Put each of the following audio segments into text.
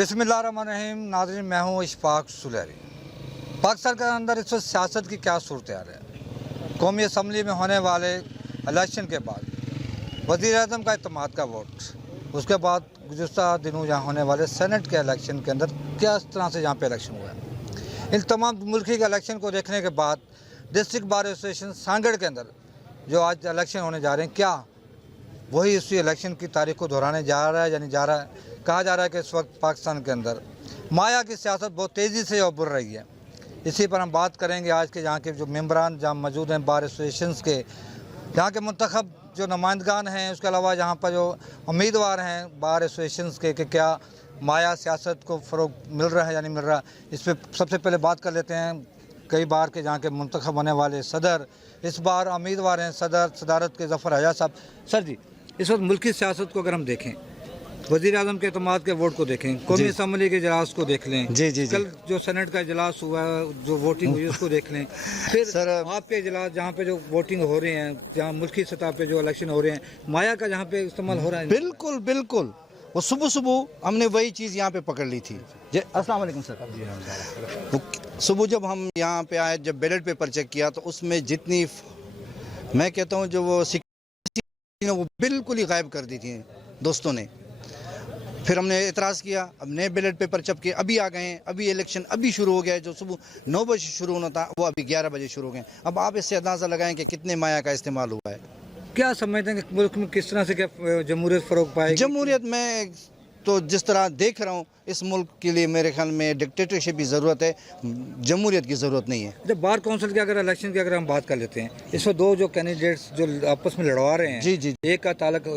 बिस्मिल्लाहिर्रहमानिर्रहीम। नाज़रीन, मैं हूँ इशफाक सुलैरी। पाकिस्तान के अंदर इस वक्त सियासत की क्या सूरत है? कौमी असम्बली में होने वाले इलेक्शन के बाद वज़ीर-ए-आज़म का इत्तेमाद का वोट, उसके बाद गुज़श्ता दिनों यहाँ होने वाले सेनेट के इलेक्शन के अंदर किस तरह से यहाँ पे इलेक्शन हुआ है, इन तमाम मुल्की के इलेक्शन को देखने के बाद डिस्ट्रिक्ट बार एसोसिएशन सांगड़ के अंदर जो आज इलेक्शन होने जा रहे हैं, क्या वही उसी इलेक्शन की तारीख को दोहराने जा रहा है या नहीं जा रहा है? कहा जा रहा है कि इस वक्त पाकिस्तान के अंदर माया की सियासत बहुत तेज़ी से उभर रही है। इसी पर हम बात करेंगे आज के यहाँ के जो मेंबरान जहाँ मौजूद हैं बार एसोसिएशंस के, यहाँ के मुंतखब जो नुमाइंदगान हैं, उसके अलावा यहाँ पर जो उम्मीदवार हैं बार एसोसिएशंस के, कि क्या माया सियासत को फ़रोग़ मिल रहा है या नहीं मिल रहा। इस पर सबसे पहले बात कर लेते हैं कई बार के जहाँ के मुंतखब होने वाले सदर, इस बार उम्मीदवार हैं सदारत के ज़फ़र हयात साहब। सर जी, इस वक्त मुल्की सियासत को अगर हम देखें, वज़ीर-ए-आज़म के इत्तेमाद के वोट को देखें, कौमी असम्बली के इजलास को देख लें, कल जो सेनेट का इजलास हुआ, जो वोटिंग हुई उसको देख लें, फिर सर आपके इजलास जहाँ पे जो वोटिंग हो रहे हैं, जहाँ मुल्की सतह पे जो इलेक्शन हो रहे हैं, माया का जहाँ पे इस्तेमाल हो रहा है। बिल्कुल बिल्कुल, वो सुबह सुबह हमने वही चीज़ यहाँ पे पकड़ ली थी। अस्सलाम वालेकुम सर। सुबह जब हम यहाँ पे आए, जब बैलेट पेपर चेक किया, तो उसमें जितनी मैं कहता हूँ जो वो सिक्योरिटी वो बिल्कुल ही गायब कर दी थी दोस्तों ने। फिर हमने एतराज़ किया, अब नए बैलेट पेपर छप के अभी आ गए हैं, अभी इलेक्शन अभी शुरू हो गया है। जो सुबह 9 बजे शुरू होना था वो अभी 11 बजे शुरू हो गए। अब आप इससे अंदाज़ा लगाएं कि कितने माया का इस्तेमाल हुआ है। क्या समझते हैं कि मुल्क में किस तरह से क्या जमहूरियत फ़रोग़ पाएगी? जमहूरियत में तो जिस तरह देख रहा हूँ, इस मुल्क के लिए मेरे ख्याल में डिक्टेटरशिप की ज़रूरत है, जमहूरियत की ज़रूरत नहीं है। जब बार काउंसिल की अगर इलेक्शन की अगर हम बात कर लेते हैं, इसमें दो जो कैंडिडेट्स जो आपस में लड़वा रहे हैं, जी, एक का ताल्लुक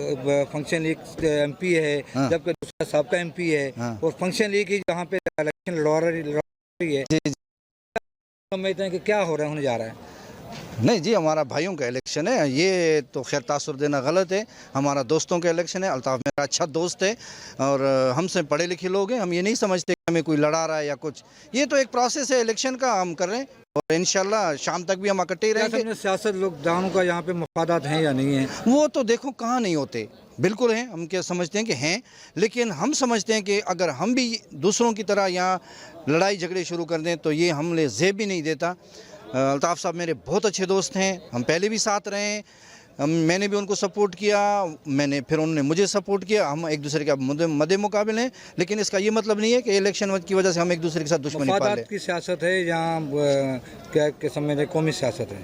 फंक्शन लीग MP है, जबकि दूसरा साबका MP है, और फंक्शन लीग की जहाँ पे इलेक्शन लड़वा रही है, समझते हैं कि क्या हो रहा है, होने जा रहा है? नहीं जी, हमारा भाइयों का इलेक्शन है, ये तो खैर तासुर देना गलत है। हमारा दोस्तों का इलेक्शन है। अल्ताफ़ मेरा अच्छा दोस्त है और हमसे पढ़े लिखे लोग हैं। हम ये नहीं समझते कि हमें कोई लड़ा रहा है या कुछ। ये तो एक प्रोसेस है इलेक्शन का, हम कर रहे हैं और इंशाल्लाह शाम तक भी हम इकट्ठे ही रहेंगे। सियासत लोगों का यहाँ पे मफादात हैं या नहीं है? वो तो देखो कहाँ नहीं होते, बिल्कुल हैं। हम क्या समझते हैं कि हैं, लेकिन हम समझते हैं कि अगर हम भी दूसरों की तरह यहाँ लड़ाई झगड़े शुरू कर दें तो ये हमले ज़ेब भी नहीं देता। अल्ताफ़ साहब मेरे बहुत अच्छे दोस्त हैं, हम पहले भी साथ रहे हैं। मैंने भी उनको सपोर्ट किया, फिर उन्होंने मुझे सपोर्ट किया। हम एक दूसरे का मद्दे मुकाबिल हैं, लेकिन इसका ये मतलब नहीं है कि इलेक्शन की वजह से हम एक दूसरे के साथ दुश्मनी पाल लें। की सियासत है यहाँ क्या समझते, कौमी सियासत है?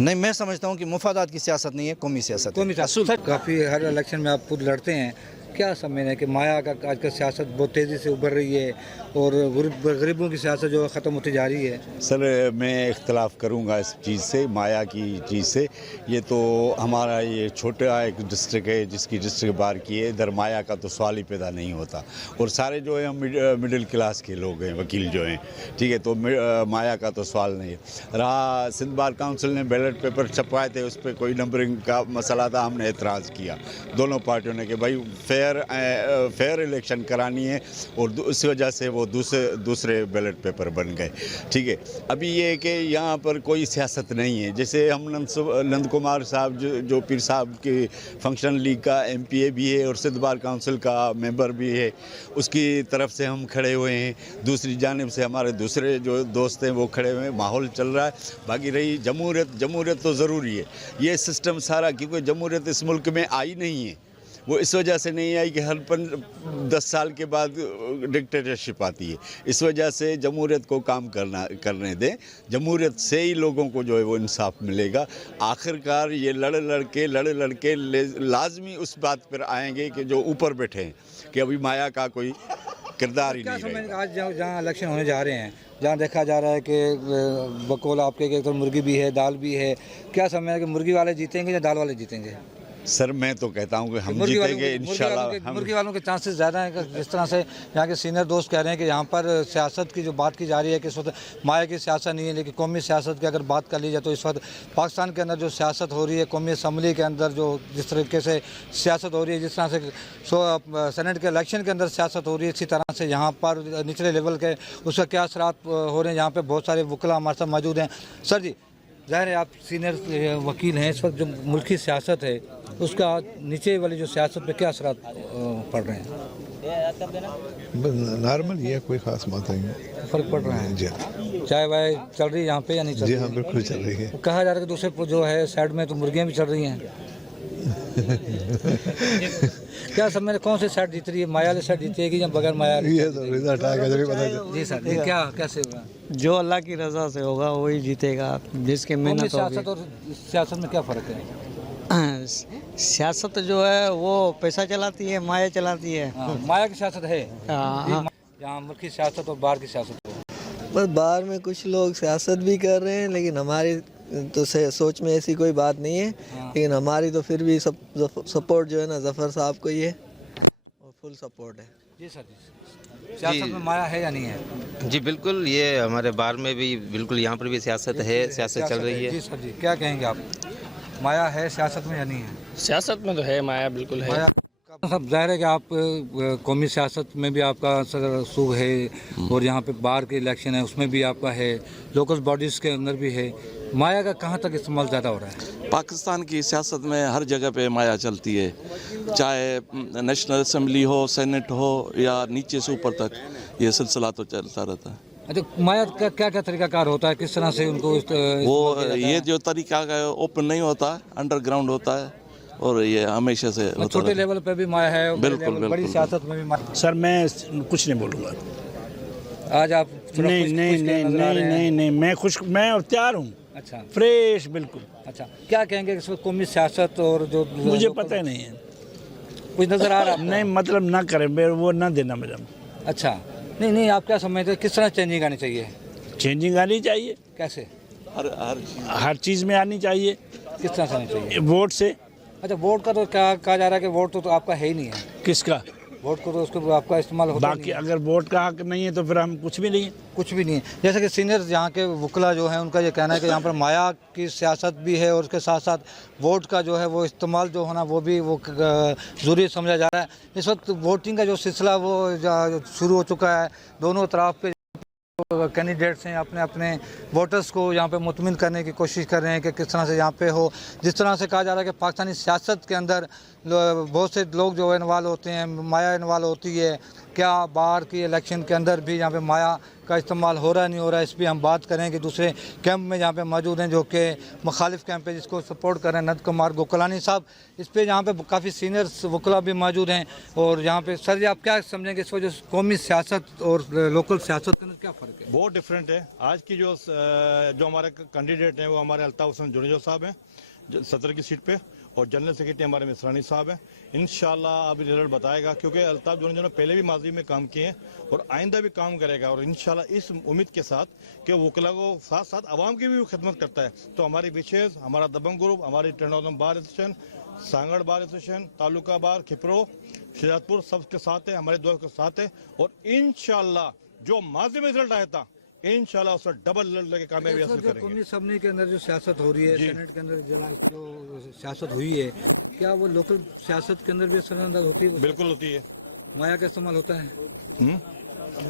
नहीं, मैं समझता हूँ कि मुफादात की सियासत नहीं है, कौमी सियासत है। काफ़ी हर इलेक्शन में आप खुद लड़ते हैं, क्या समझ है कि माया का आजकल सियासत बहुत तेज़ी से उभर रही है और गरीबों की सियासत जो ख़त्म होती जा रही है? सर, मैं इख्तलाफ करूंगा इस चीज़ से, माया की चीज़ से। ये तो हमारा ये छोटा एक डिस्ट्रिक्ट है जिसकी डिस्ट्रिक्ट बार की है, इधर माया का तो सवाल ही पैदा नहीं होता। और सारे जो है हम मिडिल क्लास के लोग हैं, वकील जो हैं, ठीक है, तो माया का तो सवाल नहीं है रहा। सिंध बार काउंसिल ने बैलेट पेपर छपवाए थे, उस पर कोई नंबरिंग का मसला था, हमने एतराज़ किया दोनों पार्टियों ने कि भाई फेयर इलेक्शन करानी है, और उस वजह से वो दूसरे बैलेट पेपर बन गए, ठीक है। अभी ये है कि यहाँ पर कोई सियासत नहीं है। जैसे हम नंद कुमार साहब जो पीर साहब के फंक्शन लीग का MPA भी है और सिंध बार काउंसिल का मेंबर भी है, उसकी तरफ से हम खड़े हुए हैं। दूसरी जानिब से हमारे दूसरे जो दोस्त हैं वो खड़े हुए हैं। माहौल चल रहा है। बाकी रही जमहूरियत तो ज़रूरी है। ये सिस्टम सारा, क्योंकि जमहूरियत इस मुल्क में आई नहीं है, वो इस वजह से नहीं आई कि हर 10 साल के बाद डिक्टेटरशिप आती है। इस वजह से जमहूरियत को काम करने दें। जमहूरियत से ही लोगों को जो है वो इंसाफ मिलेगा। आखिरकार ये लड़ के लाजमी उस बात पर आएंगे कि जो ऊपर बैठे हैं, कि अभी माया का कोई किरदार ही नहीं रहेगा। आज जहाँ इलेक्शन होने जा रहे हैं, जहाँ देखा जा रहा है कि बकौल आपके तो मुर्गी भी है, दाल भी है, क्या समझ है कि मुर्गी वाले जीतेंगे या दाल वाले जीतेंगे? सर, मैं तो कहता हूँ कि हम जीतेंगे इंशाल्लाह। मुर्गी वालों के चांसेस ज़्यादा हैं। जिस तरह से यहाँ के सीनियर दोस्त कह रहे हैं कि यहाँ पर सियासत की जो बात की जा रही है कि इस वक्त माया की सियासत नहीं है, लेकिन कौमी सियासत की अगर बात कर ली जाए तो इस वक्त पाकिस्तान के अंदर जो सियासत हो रही है, कौमी असम्बली के अंदर जो जिस तरीके से सियासत हो रही है, जिस तरह से सेनेट के इलेक्शन के अंदर सियासत हो रही है, इसी तरह से यहाँ पर निचले लेवल के उसका क्या असरात हो रहे हैं। यहाँ पर बहुत सारे वकील हमारे साथ मौजूद हैं। सर जी, ज़ाहिर है आप सीनियर वकील हैं, इस वक्त जो मुल्की सियासत है उसका नीचे वाली जो सियासत पे क्या असरात पड़ रहे हैं? नॉर्मल ही है, कोई खास बात नहीं है। फर्क पड़ रहा है? जी चाय वाय चल रही है यहाँ पे या नहीं चल जी रही? हाँ, बिल्कुल चल रही है। कहा जा रहा है कि दूसरे जो है साइड में तो मुर्गियाँ भी चल रही हैं। क्या सब में कौन सी साइड जीत रही है? माया वाली साइड जीतेगी या बगैर माया वाली? ये तो रिजल्ट आएगा जब पता चलेगा। जी सर, ये क्या कैसे होगा? जो अल्लाह की रज़ा से होगा वही जीतेगा, जिसकी कौमी मेहनत सियासत होगी। और सियासत में क्या फ़र्क है? सियासत जो है वो पैसा चलाती है, माया चलाती है। हाँ, माया की सियासत है हाँ, यहाँ मुल्क की सियासत और बाहर की सियासत हो। बस बाहर में कुछ लोग सियासत भी कर रहे हैं, लेकिन हमारी तो सोच में ऐसी कोई बात नहीं है। लेकिन हमारी तो फिर भी सपोर्ट जो है ना जफ़र साहब को ही है और फुल सपोर्ट है। जी सर, जी सियासत में माया है या नहीं है? जी बिल्कुल, ये हमारे बार में भी बिल्कुल यहाँ पर भी सियासत है, सियासत चल रही है। जी सर, जी क्या कहेंगे आप? माया है सियासत में या नहीं है? सियासत में तो है, माया बिल्कुल है। माया सब जाहिर है कि आप कौमी सियासत में भी आपका सूग है और यहाँ पे बाहर के इलेक्शन है उसमें भी आपका है, लोकल बॉडीज़ के अंदर भी है। माया का कहाँ तक इस्तेमाल ज़्यादा हो रहा है? पाकिस्तान की सियासत में हर जगह पे माया चलती है, चाहे नेशनल असेंबली हो, सेनेट हो या नीचे से ऊपर तक, ये सिलसिला तो चलता रहता है। अच्छा, माया का क्या क्या तरीकाकार होता है, किस तरह से उनको वो ये जो तरीका है ओपन नहीं होता, अंडरग्राउंड होता है और ये हमेशा से होता छोटे रहता है। लेवल पे भी माया है, बिल्कुल, बड़ी बिल्कुल। सियासत में भी माया। सर मैं कुछ नहीं बोलूँगा। आज आप थोड़ा नहीं खुश नहीं के नहीं नजर आ रहे नहीं हैं। नहीं नहीं मैं तैयार हूँ, अच्छा फ्रेश बिल्कुल। अच्छा, क्या कहेंगे इसमें कौमी सियासत और जो मुझे पता ही नहीं है, कुछ नजर आ रहा है? नहीं मतलब ना करें, वो ना देना मेरा। अच्छा, नहीं नहीं, आप क्या समझते हैं किस तरह चेंजिंग आनी चाहिए? चेंजिंग आनी चाहिए, कैसे, हर चीज़ में आनी चाहिए, किस तरह से आनी चाहिए? वोट से। अच्छा, वोट का तो क्या कहा जा रहा है कि वोट तो आपका है ही नहीं है। किसका? वोट को तो उसको आपका इस्तेमाल होता ही बाकी नहीं है। अगर वोट का हक नहीं है तो फिर हम कुछ भी नहीं है। कुछ भी नहीं है। जैसे कि सीनियर यहाँ के वकला जो हैं उनका ये कहना है कि यहाँ पर माया की सियासत भी है और उसके साथ साथ वोट का जो है वो इस्तेमाल जो होना वो भी वो ज़रूरी समझा जा रहा है। इस वक्त वोटिंग का जो सिलसिला वो शुरू हो चुका है, दोनों तरफ के कैंडिडेट्स हैं अपने अपने वोटर्स को यहाँ पे मुतमिन करने की कोशिश कर रहे हैं कि किस तरह से यहाँ पे हो। जिस तरह से कहा जा रहा है कि पाकिस्तानी सियासत के अंदर बहुत से लोग जो इन्वॉल्व होते हैं, माया इन्वॉल्व होती है, क्या बाहर की इलेक्शन के अंदर भी यहाँ पे माया का इस्तेमाल हो रहा है नहीं हो रहा है, इस पर हम बात करेंगे। दूसरे कैंप में यहाँ पे मौजूद हैं जो कि मुखालिफ कैंप है जिसको सपोर्ट कर रहे हैं नंद कुमार गोकलानी साहब। इस पर यहाँ पे काफ़ी सीनियर वकला भी मौजूद हैं। और यहाँ पे सर जी आप क्या समझेंगे इस वजह से कौमी सियासत और लोकल सियासत के अंदर क्या फ़र्क है? बहुत डिफरेंट है। आज की जो हमारे कैंडिडेट हैं वो हमारे अल्ताफ हुसैन जुनेजो साहब हैं 17 की सीट पे, और जनरल सेक्रेटरी हमारे मिसरानी साहब हैं। इंशाल्लाह अभी रिजल्ट बताएगा, क्योंकि अल्ताफ जुनेजो ने पहले भी माजी में काम किए हैं और आइंदा भी काम करेगा। और इंशाल्लाह इस उम्मीद के साथ कि वकला को साथ साथ आवाम की भी खिदमत करता है। तो हमारी विशेष हमारा दबंग ग्रुप, हमारी टर्नआउट bar association, Sanghar bar association, taluka bar, Khipro, Shahzadpur सबके साथ है, हमारे दोस्त के साथ है। और इंशाल्लाह जो माजी में रिजल्ट आया था इंशाल्लाह उससे डबल रिजल्ट लेके कामयाबी हासिल करेंगे। कौमी असम्बली के अंदर जो सियासत हो रही है, सेनेट के अंदर जो सियासत हुई है, क्या वो लोकल सियासत के अंदर भी असरअंदाज होती है? बिल्कुल होती है। माया का इस्तेमाल होता है?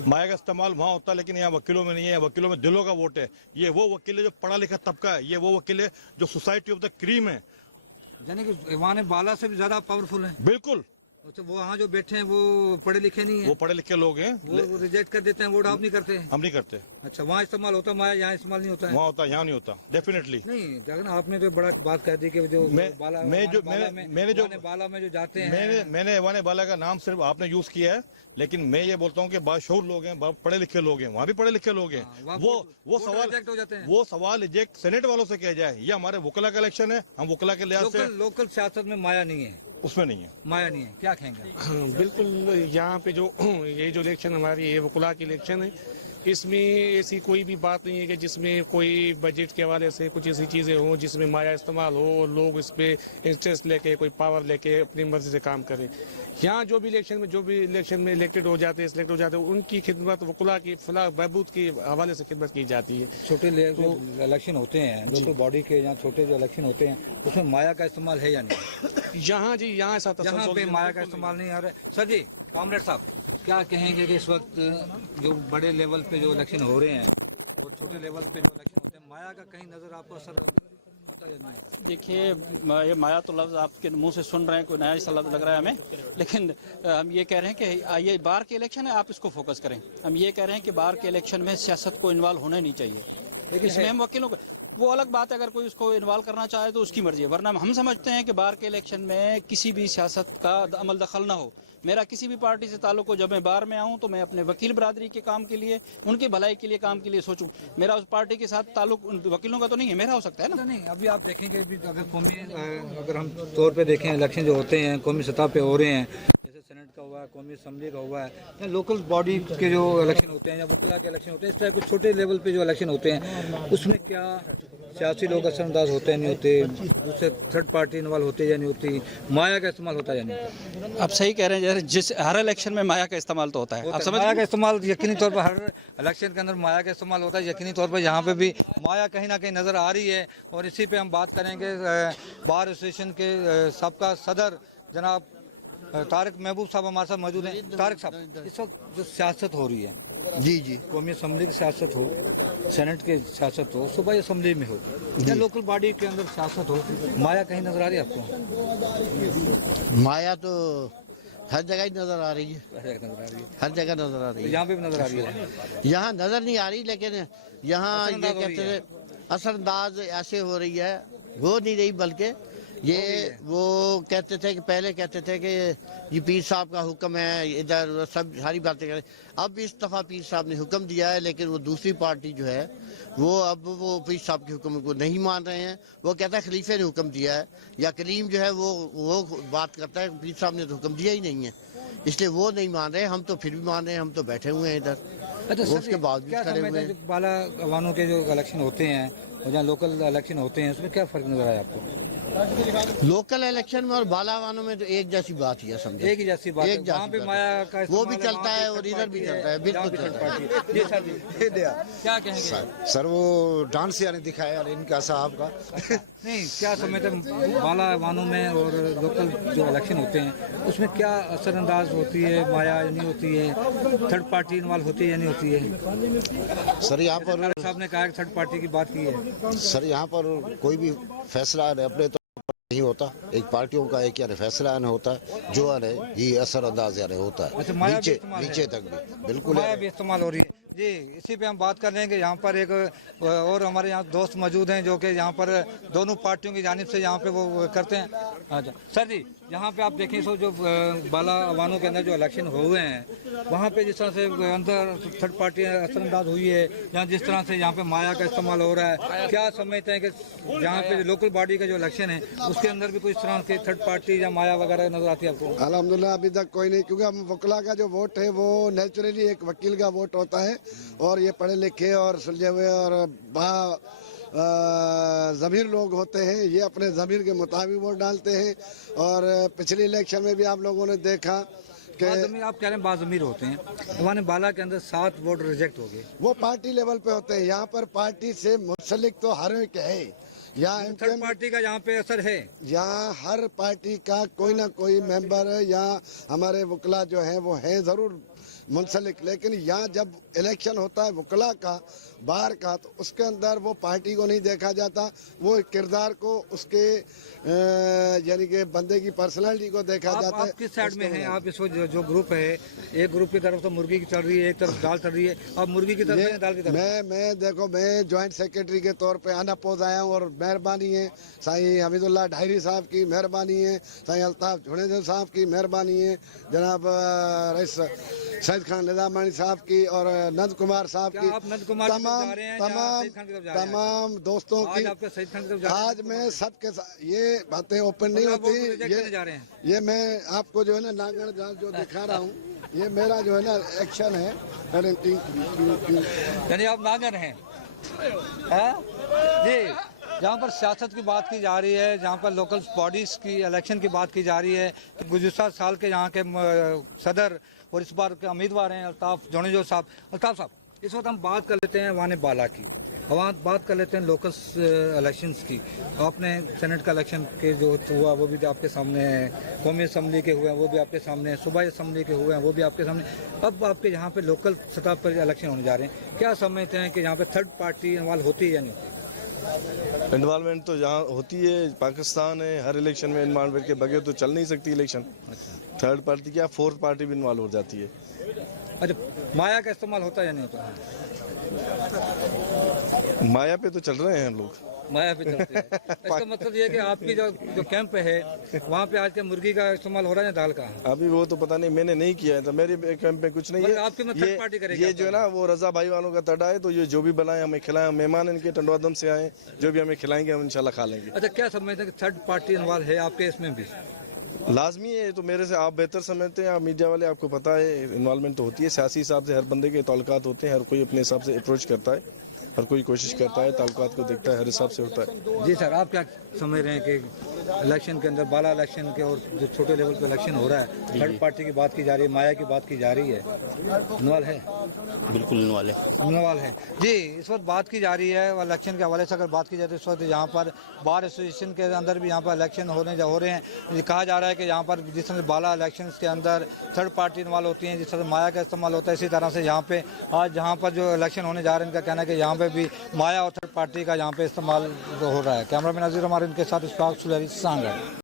माया का इस्तेमाल वहाँ होता है, लेकिन यहाँ वकीलों में नहीं है। वकीलों में दिलों का वोट है। ये वो वकील है जो पढ़ा लिखा तबका है, ये वो वकील है जो सोसाइटी ऑफ द क्रीम है। यानी कि वहाँ बाला से भी ज्यादा पावरफुल है। बिल्कुल। तो वो वहाँ जो बैठे हैं वो पढ़े लिखे नहीं है, वो पढ़े लिखे लोग हैं, वो रिजेक्ट कर देते हैं, वोट आप नहीं करते हैं। हम नहीं करते। अच्छा, वहाँ इस्तेमाल होता है माया, यहाँ इस्तेमाल नहीं होता है? वहाँ होता है, यहाँ नहीं होता। डेफिनेटली नहीं। जगन आपने तो बड़ा बात कह दी कि जो बाला बाला में जो जाते हैं, मैंने एवान बाला का नाम सिर्फ आपने यूज किया है, लेकिन मैं ये बोलता हूँ कि बाशऊर लोग हैं, पढ़े लिखे लोग हैं, वहाँ भी पढ़े लिखे लोग हैं। वो सवाल रिजेक्ट हो जाते हैं। वो सवाल रिजेक्ट सेनेट वालों से किया जाए। ये हमारे वकला का इलेक्शन है, हम वकला के लिहाज से लोकल सियासत में माया नहीं है, उसमें नहीं है। माया नहीं है। क्या कहेंगे? बिल्कुल, यहाँ पे जो ये जो इलेक्शन हमारी ये वकला की इलेक्शन है, इसमें ऐसी कोई भी बात नहीं है कि जिसमें कोई बजट के हवाले से कुछ ऐसी चीज़ें हों जिसमें माया इस्तेमाल हो और लोग इस पे इंटरेस्ट लेके कोई पावर लेके अपनी मर्जी से काम करें। यहाँ जो भी इलेक्शन में इलेक्टेड हो जाते हैं, सिलेक्ट हो जाते हैं, उनकी खिदमत वकला की फलाह बहबूद के हवाले से खिदमत की जाती है। छोटे जो इलेक्शन होते हैं लोकल बॉडी के, यहाँ छोटे जो इलेक्शन होते हैं उसमें माया का इस्तेमाल है या नहीं? यहाँ जी यहाँ ऐसा यहाँ पे माया का इस्तेमाल नहीं आ रहा है। सर जी, कॉमरेड साहब क्या कहेंगे कि इस वक्त जो बड़े लेवल पे जो इलेक्शन हो रहे हैं और छोटे लेवल पे जो इलेक्शन होते हैं, माया का कहीं नजर आपको असर देखिए, ये माया तो लफ्ज़ आपके मुंह से सुन रहे हैं, कोई नया सा लफ्ज़ लग रहा है हमें, लेकिन हम ये कह रहे हैं कि ये बाहर के इलेक्शन है, आप इसको फोकस करें। हम ये कह रहे हैं कि बाहर के इलेक्शन में सियासत को इन्वॉल्व होना नहीं चाहिए, लेकिन इसमें हम वकीलों को, वो अलग बात है, अगर कोई उसको इन्वॉल्व करना चाहे तो उसकी मर्जी है, वरना हम समझते हैं कि बाहर के इलेक्शन में किसी भी सियासत का अमल दखल ना हो। मेरा किसी भी पार्टी से ताल्लुक हो, जब मैं बाहर में आऊं तो मैं अपने वकील बरादरी के काम के लिए, उनकी भलाई के लिए काम के लिए सोचूं। मेरा उस पार्टी के साथ ताल्लुक उन वकीलों का तो नहीं है, मेरा हो सकता है ना। नहीं, अभी आप देखेंगे अगर कौमी अगर हम तौर पे देखें, इलेक्शन जो होते हैं कौमी सतह पे हो रहे हैं, जैसे सेनेट का हुआ है, कौमी असम्बली का हुआ है, या लोकल बॉडी के जो इलेक्शन होते हैं या वकला के इलेक्शन होते हैं, इस तरह कुछ छोटे लेवल पे जो इलेक्शन होते हैं, उसमें क्या सियासी लोग असरअंदाज होते हैं नहीं होते, दूसरे थर्ड पार्टी इन्वॉल्व होते या नहीं होती, माया का इस्तेमाल होता है या नहीं? आप सही कह रहे हैं, जिस हर इलेक्शन में माया का इस्तेमाल तो होता है, आप समझ माया का इस्तेमाल यकीनी तौर पर हर इलेक्शन के अंदर माया का इस्तेमाल होता है। यकीनी तौर पर यहाँ पे भी माया कहीं ना कहीं नज़र आ रही है, और इसी पे हम बात करेंगे बार एसोसिएशन के सबका सदर जनाब तारिक महबूब साहब हमारे साथ मौजूद हैं। तारिक साहब, इस वक्त जो सियासत हो रही है, जी जी, कौमी असम्बली की सियासत हो, सेनेट की सियासत हो, सूबाई असम्बली में हो या लोकल बॉडी के अंदर सियासत हो, माया कहीं नजर आ रही है आपको? माया तो हर जगह ही नजर आ रही है, हर जगह नजर आ रही है, यहाँ पे भी नजर आ रही है। यहाँ नजर नहीं आ रही, लेकिन यहाँ ये कहते थे असरअंदाज ऐसे हो रही है, हो नहीं रही, बल्कि ये वो कहते थे कि पहले कहते थे कि ये पीर साहब का हुक्म है, इधर सब सारी बातें करें। अब इस दफ़ा पीर साहब ने हुक्म दिया है, लेकिन वो दूसरी पार्टी जो है वो अब वो पीर साहब के हुक्म को नहीं मान रहे हैं। वो कहता है खलीफे ने हुक्म दिया है, या करीम जो है वो बात करता है पीर साहब ने तो हुक्म दिया ही नहीं है, इसलिए वो नहीं मान रहे। हम तो फिर भी मान रहे हैं, हम तो बैठे हुए हैं इधर, उसके बाद भी खड़े हुए हैं। बाला अवानों के जो इलेक्शन होते हैं और जहाँ लोकल इलेक्शन होते हैं, उसमें क्या फर्क नजर आया आपको? लोकल इलेक्शन में और बालावानों में तो एक जैसी बात ही है, समझे, एक ही जैसी बात है। वहाँ पे माया का वो भी चलता है और इधर भी चलता है, बिल्कुल चलता है। क्या कहेंगे सर वो डांस यानी दिखाया यार इनका साहब का नहीं, क्या समझते बाला वानों में और लोकल जो इलेक्शन होते हैं उसमें क्या असरअंदाज होती है, माया नहीं होती है, थर्ड पार्टी इन्वॉल्व होती है या नहीं होती है? सर यहाँ पर साहब ने कहा कि थर्ड पार्टी की बात की है। सर यहाँ पर कोई भी फैसला अपने तो नहीं होता, एक पार्टियों का एक यानी फैसला यानी होता है जो यानी ये असरअंदाज यानी होता है नीचे तक भी बिल्कुल माया भी इस्तेमाल हो रही है। जी, इसी पे हम बात कर रहे हैं कि यहाँ पर एक और हमारे यहाँ दोस्त मौजूद हैं जो कि यहाँ पर दोनों पार्टियों की जानिब से यहाँ पे वो करते हैं। अच्छा सर जी, यहाँ पे आप देखें सो जो बाला अवानों के अंदर जो इलेक्शन हुए हैं, वहाँ पे जिस तरह से अंदर थर्ड पार्टी असरअंदाज हुई है, या जिस तरह से यहाँ पे माया का इस्तेमाल हो रहा है, क्या समझते हैं कि जहाँ पे लोकल बॉडी का जो इलेक्शन है उसके अंदर भी कोई इस तरह के थर्ड पार्टी या माया वगैरह नजर आती है आपको? अल्हम्दुलिल्लाह अभी तक कोई नहीं, क्योंकि हम वकला का जो वोट है वो नेचुरली एक वकील का वोट होता है, और ये पढ़े लिखे और सुलझे हुए और ज़मीर लोग होते हैं, ये अपने ज़मीर के मुताबिक वोट डालते हैं। और पिछले इलेक्शन में भी आप लोगों ने देखा कि आप कह रहे हैं बाज़मीर होते हैं, हमारे बाला के अंदर 7 वोट रिजेक्ट हो गए, वो पार्टी लेवल पे होते हैं। यहाँ पर पार्टी से मुंसलिक तो हर एक है, यहाँ थर्ड पार्टी का यहाँ पे असर है, यहाँ हर पार्टी का कोई ना कोई मेंबर या हमारे वकला जो है वो है जरूर मुंसलिक, लेकिन यहाँ जब इलेक्शन होता है वकला का बाहर का, तो उसके अंदर वो पार्टी को नहीं देखा जाता, वो किरदार को उसके यानी कि बंदे की पर्सनालिटी को देखा जाता है। आप किस साइड में हैं? आप इसको जो ग्रुप है, एक ग्रुप की तरफ तो मुर्गी की चल रही है, एक तरफ दाल चल रही है, अब मुर्गी की तरफ दाल की तरफ? मैं देखो, मैं ज्वाइंट सेक्रेटरी के तौर पे अनअपोज आया हूँ, और मेहरबानी है साईं हमीदुल्लाह ढायरी साहब की, मेहरबानी है साईं अल्ताफ जुनेजा साहब की, मेहरबानी है जनाब रईस सैयद खान निजामानी साहब की और नंद कुमार साहब की, तमाम दोस्तों की। आज मैं सबके साथ ये बातें ओपन नहीं होती, ये मैं आपको जो है ना नागण जाल जो दिखा रहा हूँ, ये मेरा जो है ना एक्शन है। यानी आप नागन हैं जी। जहाँ पर सियासत की बात की जा रही है, जहाँ पर लोकल बॉडीज़ की इलेक्शन की बात की जा रही है, कि गुज़िश्ता साल के यहाँ के सदर और इस बार के उम्मीदवार हैं अल्ताफ जुनेजो साहब। अल्ताफ साहब, इस वक्त हम बात कर लेते हैं वाने बाला की, बात कर लेते हैं लोकल इलेक्शंस की। आपने सेनेट का इलेक्शन के जो हुआ वो भी आपके सामने है, कौमी असम्बली के हुए हैं वो भी आपके सामने है, सूबाई असम्बली के हुए हैं वो भी आपके सामने। अब आपके यहाँ पे लोकल सतह पर इलेक्शन होने जा रहे हैं, क्या समझते हैं कि यहाँ पे थर्ड पार्टी इन्वॉल्व होती है या नहीं होती? इन्वॉल्वमेंट तो यहाँ होती है, पाकिस्तान है, हर इलेक्शन में इन्वॉल्वमेंट के बगैर तो चल नहीं सकती इलेक्शन। थर्ड पार्टी क्या, फोर्थ पार्टी भी इन्वॉल्व हो जाती है। अच्छा, माया का इस्तेमाल होता है या नहीं होता? माया पे तो चल रहे हैं हम लोग। माया पे चलते हैं। इसका मतलब ये है कि आपकी जो कैंप है वहाँ पे आज के मुर्गी का इस्तेमाल हो रहा है या दाल का? अभी वो तो पता नहीं, मैंने नहीं किया है, तो मेरे कैंप में कुछ नहीं है। आपके में थर्ड पार्टी करेगी? ये जो है ना वो रजा भाई वालों का तड़ा है, तो ये जो भी बनाए हमें खिलाए, मेहमान इनके टंडवादम से आए, जो भी हमें खिलाएंगे हम इंशाल्लाह खा लेंगे। अच्छा, क्या समझते हैं कि थर्ड पार्टी इन्वॉल्व है आपके इसमें भी? लाजमी है, तो मेरे से आप बेहतर समझते हैं, आप मीडिया वाले, आपको पता है इन्वॉल्वमेंट तो होती है। सियासी हिसाब से हर बंदे के ताल्लुकात होते हैं, हर कोई अपने हिसाब से अप्रोच करता है, हर कोई कोशिश करता है, ताल्लुकात को देखता है, हर हिसाब से होता है। जी सर, आप क्या समझ रहे हैं कि इलेक्शन के अंदर, बाला इलेक्शन के और जो छोटे लेवल पे इलेक्शन हो रहा है, थर्ड पार्टी की बात की जा रही है, माया की बात की जा रही है, इन्वॉल्व है? बिल्कुल इन्वॉल्व है जी। इस वक्त बात की जा रही है इलेक्शन के हवाले से, अगर बात की जाए तो इस वक्त यहाँ पर बार एसोसिएशन के अंदर भी यहाँ पर इलेक्शन हो रहे हैं। ये कहा जा रहा है कि यहाँ पर जिस तरह बाला इलेक्शन के अंदर थर्ड पार्टी इन्वॉल्व होती हैं, जिस तरह माया का इस्तेमाल होता है, इसी तरह से यहाँ पे आज जहाँ पर जो इलेक्शन होने जा रहे हैं, इनका कहना है कि यहाँ पे भी माया और थर्ड पार्टी का यहाँ पे इस्तेमाल हो रहा है। कैमरामैन नजीर हमारे इनके साथ इशफाक सुलैरी सांगा।